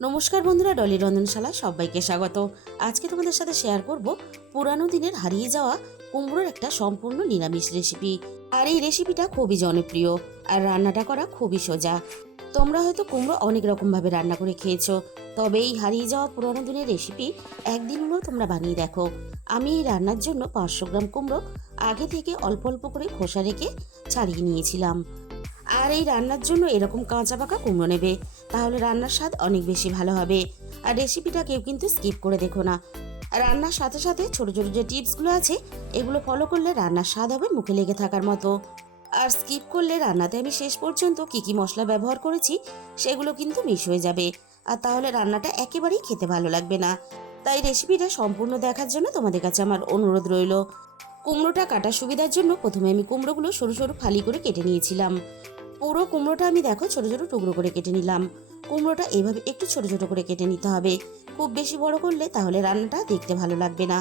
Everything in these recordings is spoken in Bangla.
নমস্কার বন্ধুরা, ডলি রন্ধনশালা সবাইকে স্বাগত। আজকে তোমাদের সাথে শেয়ার করব পুরানো দিনের হারিয়ে যাওয়া কুমড়োর একটা সম্পূর্ণ নিরামিষ রেসিপি। আর এই রেসিপিটা খুবই জনপ্রিয় আর রান্নাটা করা খুবই সোজা। তোমরা হয়তো কুমড়ো অনেক রকমভাবে রান্না করে খেয়েছো, তবে এই হারিয়ে যাওয়া পুরানো দিনের রেসিপি একদিন হলেও তোমরা বানিয়ে দেখো। আমি এই রান্নার জন্য 500 গ্রাম কুমড়ো আগে থেকে অল্প অল্প করে খোসা রেখে ছাড়িয়ে নিয়েছিলাম। আর এই রান্নার জন্য এরকম কাঁচা পাকা কুমড়ো নেবে, তাহলে রান্নার স্বাদ অনেক বেশি ভালো হবে। আর রেসিপিটা কেউ কিন্তু স্কিপ করে দেখো না। রান্নার সাথে সাথে ছোট ছোট যে টিপসগুলো আছে এগুলো ফলো করলে রান্নার স্বাদ হবে মুখে লেগে থাকার মতো। আর স্কিপ করলে রান্নাতে আমি শেষ পর্যন্ত কি কি মশলা ব্যবহার করেছি সেগুলো কিন্তু মিস হয়ে যাবে, আর তাহলে রান্নাটা একেবারেই খেতে ভালো লাগবে না। তাই রেসিপিটা সম্পূর্ণ দেখার জন্য তোমাদের কাছে আমার অনুরোধ রইল। কুমড়োটা কাটার সুবিধার জন্য প্রথমে আমি কুমড়োগুলো সরু সরু ফালি করে কেটে নিয়েছিলাম। পুরো কুমড়োটা আমি দেখো ছোট ছোট টুকরো করে কেটে নিলাম। কুমড়োটা এইভাবে একটু ছোট ছোট করে কেটে নিতে হবে, খুব বেশি বড় করলে তাহলে রান্নাটা দেখতে ভালো লাগবে না।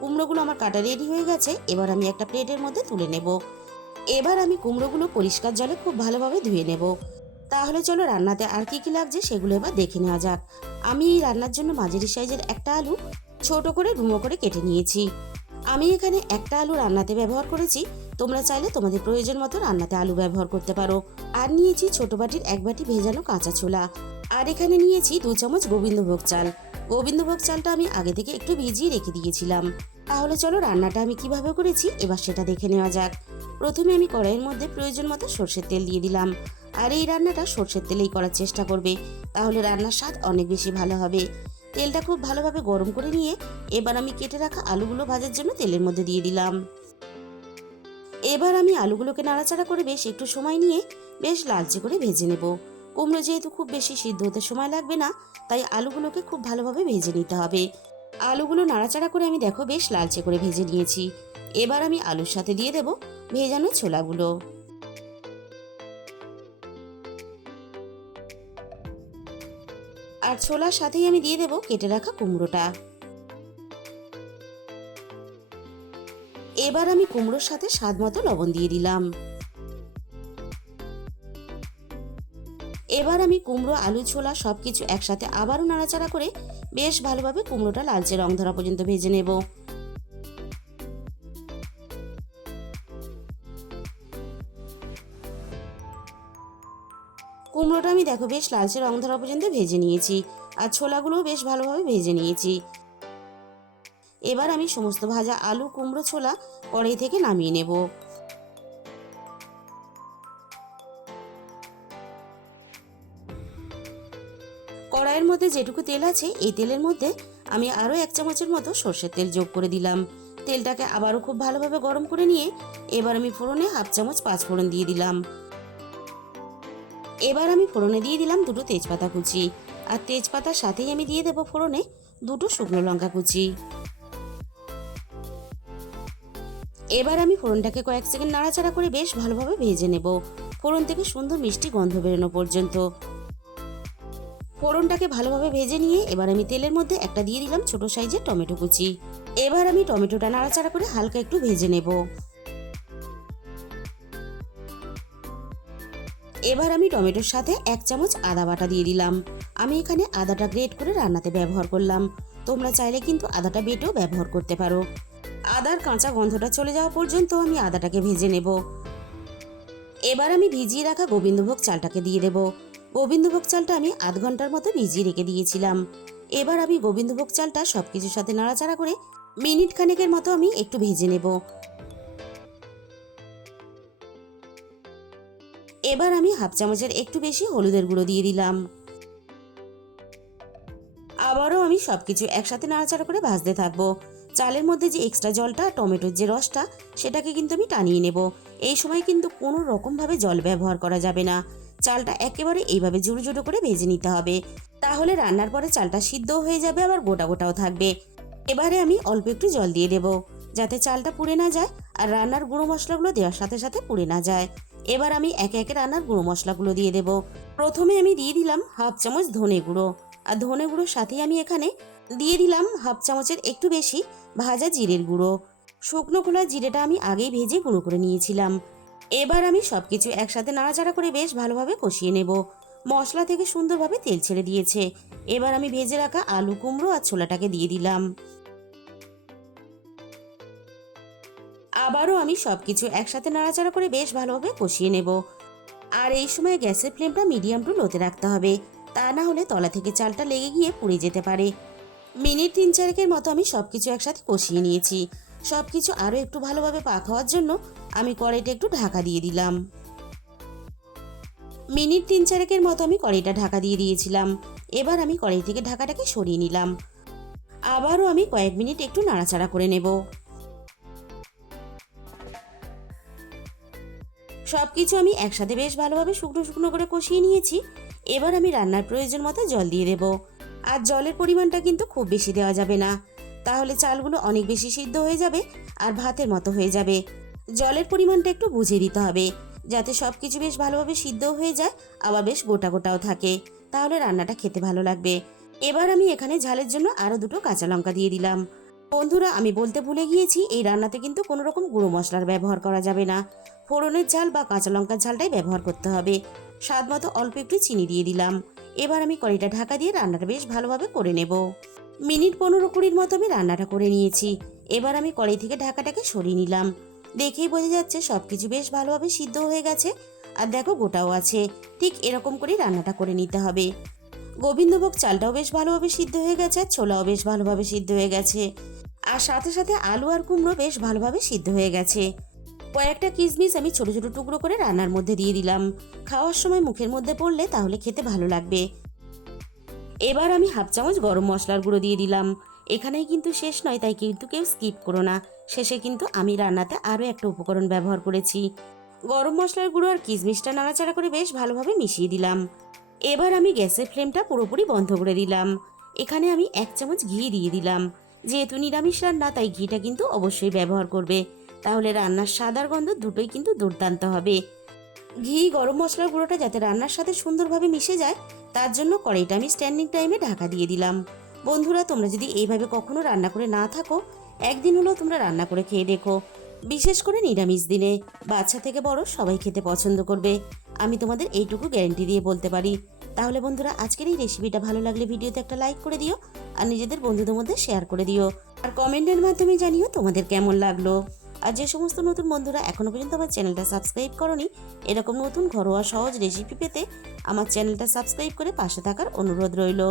কুমড়োগুলো আমার কাটা রেডি হয়ে গেছে, এবার আমি একটা প্লেটের মধ্যে তুলে নেব। এবার আমি কুমড়োগুলো পরিষ্কার জলে খুব ভালোভাবে ধুয়ে নেব। তাহলে চলো রান্নাতে আর কি কি লাগছে সেগুলো এবার দেখে নেওয়া যাক। আমি এই রান্নার জন্য মাঝারি সাইজের একটা আলু ছোট করে ডুমো করে কেটে নিয়েছি। আমি এখানে একটা আলু রান্নাতে ব্যবহার করেছি, তোমরা চাইলে তোমাদের প্রয়োজন মতো রান্নাতে আলু ব্যবহার করতে পারো। আর নিয়েছি ছোট বাটির 1 বাটি ভেজানো কাঁচা ছোলা। আর এখানে নিয়েছি 2 চামচ গোবিন্দভোগ চাল। গোবিন্দভোগ চালটা আমি আগে থেকে একটু ভিজিয়ে রেখে দিয়েছিলাম। তাহলে চলো রান্নাটা আমি কিভাবে করেছি এবার সেটা দেখে নেওয়া যাক। প্রথমে আমি কড়াইয়ের মধ্যে প্রয়োজন মতো সর্ষের তেল দিয়ে দিলাম। আর এই রান্নাটা সর্ষের তেলেই করার চেষ্টা করবে, তাহলে রান্নার স্বাদ অনেক বেশি ভালো হবে। তেলটা খুব ভালোভাবে গরম করে নিয়ে এবার আমি কেটে রাখা আলুগুলো ভাজার জন্য তেলের মধ্যে দিয়ে দিলাম। এবার আমি আলুগুলোকে নাড়াচাড়া করে বেশ একটু সময় নিয়ে বেশ লালচে করে ভেজে নেব। কুমড়ো যেহেতু খুব বেশি সিদ্ধ হতে সময় লাগবে না, তাই আলুগুলোকে খুব ভালোভাবে ভেজে নিতে হবে। আলুগুলো নাড়াচাড়া করে আমি দেখো বেশ লালচে করে ভেজে নিয়েছি। এবার আমি আলুর সাথে দিয়ে দেব ভেজানো ছোলাগুলো। আর ছোলার সাথেই আমি দিয়ে দেব কেটে রাখা কুমড়োটা। এবার আমি কুমড়োর সাথে স্বাদ মতো লবণ দিয়ে দিলাম। এবার আমি কুমড়ো আলু ছোলা সবকিছু একসাথে আবারও নাড়াচাড়া করে বেশ ভালোভাবে কুমড়োটা লালচে রং ধরা পর্যন্ত ভেজে নেব। কুমড়োটা আমি দেখো বেশ লালচে রং ধরা পর্যন্ত ভেজে নিয়েছি, আর ছোলাগুলোও বেশ ভালোভাবে ভেজে নিয়েছি। এবার আমি সমস্ত ভাজা আলু কুমড়ো ছোলা কড়াই থেকে নামিয়ে নেব। কড়াইয়ের মধ্যে যেটুকু তেল আছে এই তেলের মধ্যে আমি আরও 1 চামচের মতো সর্ষের তেল যোগ করে দিলাম। তেলটাকে আবারও খুব ভালোভাবে গরম করে নিয়ে এবার আমি ফোড়নে 1/2 চামচ পাঁচফোড়ন দিয়ে দিলাম। এবার আমি ফোড়নে দিয়ে দিলাম 2টো তেজপাতা কুচি, আর তেজপাতার সাথেই আমি দিয়ে দেবো ফোড়নে 2টো শুকনো লঙ্কা কুচি। এবার আমি ফোড়নটাকে কয়েক সেকেন্ড নাড়াচাড়া করে বেশ ভালোভাবে ভেজে নেব, ফোড়ন থেকে সুন্দর মিষ্টি গন্ধ বেরোনো পর্যন্ত। ফোড়নটাকে ভালোভাবে ভেজে নিয়ে এবার আমি তেলের মধ্যে একটা দিয়ে দিলাম ছোট সাইজের টমেটো কুচি। এবার আমি টমেটোটা নাড়াচাড়া করে হালকা একটু ভেজে নেব। এবার আমি টমেটোর সাথে 1 চামচ আদা বাটা দিয়ে দিলাম। আমি এখানে আদাটা গ্রেট করে রান্নাতে ব্যবহার করলাম, তোমরা চাইলে কিন্তু আদাটা বেটেও ব্যবহার করতে পারো। আদার কাঁচা গন্ধটা চলে যাওয়া পর্যন্ত আমি আদাটাকে ভেজে নেব। এবার আমি ভিজিয়ে রাখা গোবিন্দভোগ চালটাকে দিয়ে দেব। গোবিন্দভোগ চালটা আমি আধ ঘন্টার মতো ভিজিয়ে রেখে দিয়েছিলাম। এবার আমি গোবিন্দভোগ চালটা সবকিছুর সাথে নাড়াচাড়া করে মিনিট খানেকের মতো আমি একটু ভেজে নেব। এবার আমি 1/2 চামচের একটু বেশি হলুদের গুঁড়ো দিয়ে দিলাম। আবারও আমি সবকিছু একসাথে নাড়াচাড়া করে ভাজতে থাকবো। চালের মধ্যে যে এক্সট্রা জলটা, টমেটোর যে রসটা, সেটাকে কিন্তু আমি টানিয়ে নেব। এই সময় কিন্তু কোনো রকমভাবে জল ব্যবহার করা যাবে না। চালটা একেবারে এইভাবে জুড়ো জুড়ো করে ভেজে নিতে হবে, তাহলে রান্নার পরে চালটা সিদ্ধ হয়ে যাবে, আবার গোটা গোটাও থাকবে। এবারে আমি অল্প একটু জল দিয়ে দেব, যাতে চালটা পুড়ে না যায় আর রান্নার গুঁড়ো মশলাগুলো দেওয়ার সাথে সাথে পুড়ে না যায়। এবার আমি একে একে রান্নার গুঁড়ো মশলাগুলো দিয়ে দেব। প্রথমে আমি দিয়ে দিলাম 1/2 চামচ ধনে গুঁড়ো, আর ধনে গুঁড়োর সাথেই আমি এখানে দিয়ে দিলাম 1/2 চামচের একটু বেশি ভাজা জিরের গুঁড়ো। শুকনো খোলা জিরেটা আমি আগেই ভেজে গুঁড়ো করে নিয়েছিলাম। এবার আমি সবকিছু একসাথে নাড়াচাড়া করে বেশ ভালোভাবে কষিয়ে নেব। মশলা থেকে সুন্দরভাবে তেল ছেড়ে দিয়েছে। এবার আমি ভেজে রাখা আলু, কুমড়ো আর ছোলাটাকে দিয়ে দিলাম। আবারও আমি সবকিছু একসাথে নাড়াচাড়া করে বেশ ভালোভাবে কষিয়ে নেব। আর এই সময় গ্যাসের ফ্লেমটা মিডিয়াম টু লোতে রাখতে হবে, তা না হলে তলা থেকে চালটা লেগে গিয়ে পুড়ে যেতে পারে। মিনিট ৩-৪ মতো আমি সবকিছু একসাথে কষিয়ে নিয়েছি। সবকিছু আরও একটু ভালোভাবে পাক হওয়ার জন্য আমি কড়াইটা একটু ঢাকা দিয়ে দিলাম। মিনিট ৩-৪ মতো আমি কড়াইটা ঢাকা দিয়ে দিয়েছিলাম। এবার আমি কড়াই থেকে ঢাকাটাকে সরিয়ে নিলাম। আবারও আমি কয়েক মিনিট একটু নাড়াচাড়া করে নেব। সবকিছু আমি একসাথে বেশ ভালোভাবে শুকনো শুকনো করে কষিয়ে নিয়েছি। এবার আমি রান্নার প্রয়োজন মতো জল দিয়ে দেব। আর জলের পরিমাণটা কিন্তু খুব বেশি দেওয়া যাবে না, তাহলে চালগুলো অনেক বেশি সিদ্ধ হয়ে যাবে আর ভাতের মতো হয়ে যাবে। জলের পরিমাণটা একটু বুঝে দিতে হবে, যাতে সবকিছু বেশ ভালোভাবে সিদ্ধ হয়ে যায়, আবার বেশ গোটা গোটাও থাকে, তাহলে রান্নাটা খেতে ভালো লাগবে। এবার আমি এখানে ঝালের জন্য আরও 2টো কাঁচা লঙ্কা দিয়ে দিলাম। বন্ধুরা, আমি বলতে ভুলে গিয়েছি, এই রান্নাতে কিন্তু কোনো রকম গুঁড়ো মশলার ব্যবহার করা যাবে না। ফোড়নের ঝাল বা কাঁচা লঙ্কার ঝালটাই ব্যবহার করতে হবে। স্বাদ মতো অল্প একটু চিনি দিয়ে দিলাম। এবার আমি কড়াইটা ঢাকা দিয়ে রান্নাটা বেশ ভালোভাবে করে নেব। মিনিট 15-20 মতো আমি রান্নাটা করে নিয়েছি। এবার আমি কড়াই থেকে ঢাকাটাকে সরিয়ে নিলাম। দেখেই বোঝা যাচ্ছে সবকিছু বেশ ভালোভাবে সিদ্ধ হয়ে গেছে, আর দেখো গোটাও আছে। ঠিক এরকম করেই রান্নাটা করে নিতে হবে। গোবিন্দভোগ চালটাও বেশ ভালোভাবে সিদ্ধ হয়ে গেছে, আর ছোলাও বেশ ভালোভাবে সিদ্ধ হয়ে গেছে, আর সাথে সাথে আলু আর কুমড়ো বেশ ভালোভাবে সিদ্ধ হয়ে গেছে। কয়েকটা কিশমিশ আমি ছোট ছোট টুকরো করে রান্নার মধ্যে দিয়ে দিলাম। খাওয়ার সময় মুখের মধ্যে পড়লে তাহলে খেতে ভালো লাগবে। এবার আমি 1/2 চামচ গরম মশলার গুঁড়ো দিয়ে দিলাম। এখানেই কিন্তু শেষ নয়, তাই কিন্তু কেউ স্কিপ করো না। শেষে কিন্তু আমি রান্নাতে আরও একটা উপকরণ ব্যবহার করেছি। গরম মশলার গুঁড়ো আর কিশমিশটা নাড়াচাড়া করে বেশ ভালোভাবে মিশিয়ে দিলাম। এবার আমি গ্যাসের ফ্লেমটা পুরোপুরি বন্ধ করে দিলাম। এখানে আমি 1 চামচ ঘি দিয়ে দিলাম। যেহেতু নিরামিষ রান্না, তাই ঘিটা কিন্তু অবশ্যই ব্যবহার করবে, তাহলে রান্নার স্বাদ আর গন্ধ দুটোই কিন্তু দুর্দান্ত হবে। ঘি, গরম মশলার গুঁড়োটা যাতে রান্নার সাথে সুন্দরভাবে মিশে যায়, তার জন্য কড়াইটা আমি স্ট্যান্ডিং টাইমে ঢাকা দিয়ে দিলাম। বন্ধুরা, তোমরা যদি এইভাবে কখনো রান্না করে না থাকো, একদিন হলেও তোমরা রান্না করে খেয়ে দেখো। বিশেষ করে নিরামিষ দিনে বাচ্চা থেকে বড় সবাই খেতে পছন্দ করবে, আমি তোমাদের এইটুকু গ্যারান্টি দিয়ে বলতে পারি। তাহলে বন্ধুরা, আজকের এই রেসিপিটা ভালো লাগলে ভিডিওতে একটা লাইক করে দিও, আর নিজেদের বন্ধুদের মধ্যে শেয়ার করে দিও, আর কমেন্টের মাধ্যমে জানিও তোমাদের কেমন লাগলো। আর যে সমস্ত নতুন বন্ধুরা এখনো পর্যন্ত আমার চ্যানেলটা সাবস্ক্রাইব করনি, এরকম নতুন ঘরোয়া সহজ রেসিপি পেতে আমার চ্যানেলটা সাবস্ক্রাইব করে পাশে থাকার অনুরোধ রইল।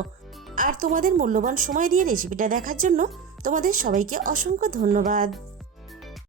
আর তোমাদের মূল্যবান সময় দিয়ে রেসিপিটা দেখার জন্য তোমাদের সবাইকে অসংখ্য ধন্যবাদ।